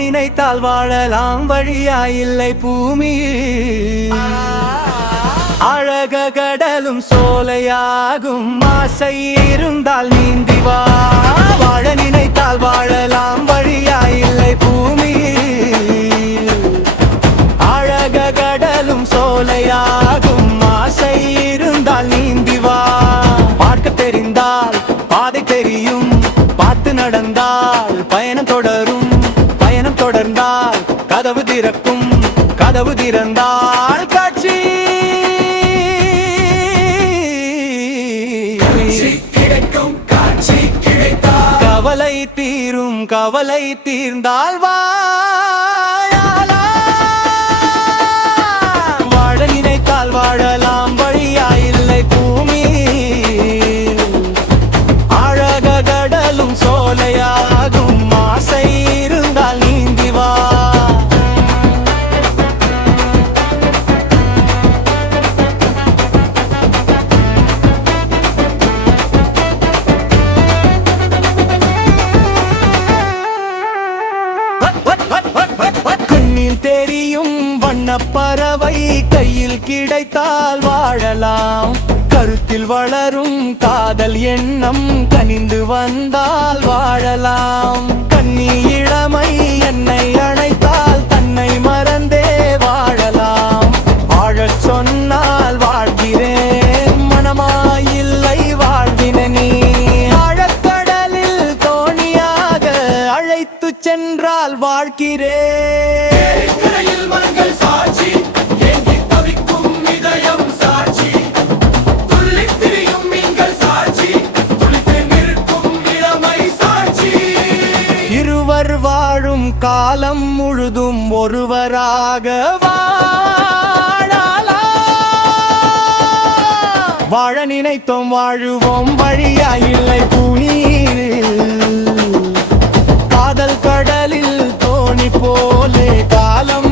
நினைத்தால் வாழலாம் வழியாயில்லை பூமியில். அழக கடலும் சோலையாகும் ஆசை இருந்தால் நீந்தி வா. வாழ நினைத்தால் வாழலாம் வழியாயில்லை பூமியில். அழக கடலும் சோலையாகும் ஆசை இருந்தால் நீந்தி வா. பார்க்க தெரிந்தால் பாதை தெரியும், பார்த்து நடந்தால் பயணம் தொடரும். பயணம் தொடர்ந்தால் கதவு திறக்கும், கதவு திறந்தால் காட்சி கிடைக்கும். காட்சி கிடைத்தால் கவலை தீரும், கவலை தீர்ந்தால் வாழ நினைத்தால் வாழலாம் வழியாயில்லை பூமி. அழக கடலும் சோலையாகும் ஆசை இருந்தால் நீந்தி வா. கண்ணில் தெரியும் வண்ணப்பறவை கையில் கிடைத்தால் வாழலாம். கருத்தில் வளரும் காதல் எண்ணம் கனிந்து வந்தால் வாழலாம். கண்ணி இளமை என்னை அழைத்தால் தன்னை மறந்தே வாழலாம். வாழச் சொன்னால் வாழ்கிறேன், மனமாயில்லை வாழ்வின நீ. ஆழக்கடலில் தோணியாக அழைத்து சென்றால் வாழ்கிறேன். இருவர் வாழும் காலம் முழுதும் ஒருவராக வாழ நினைத்தோம் வாழுவோம் வழியாயில்லை பூமியில். காதல் கடலில் தோணி போலே காலம்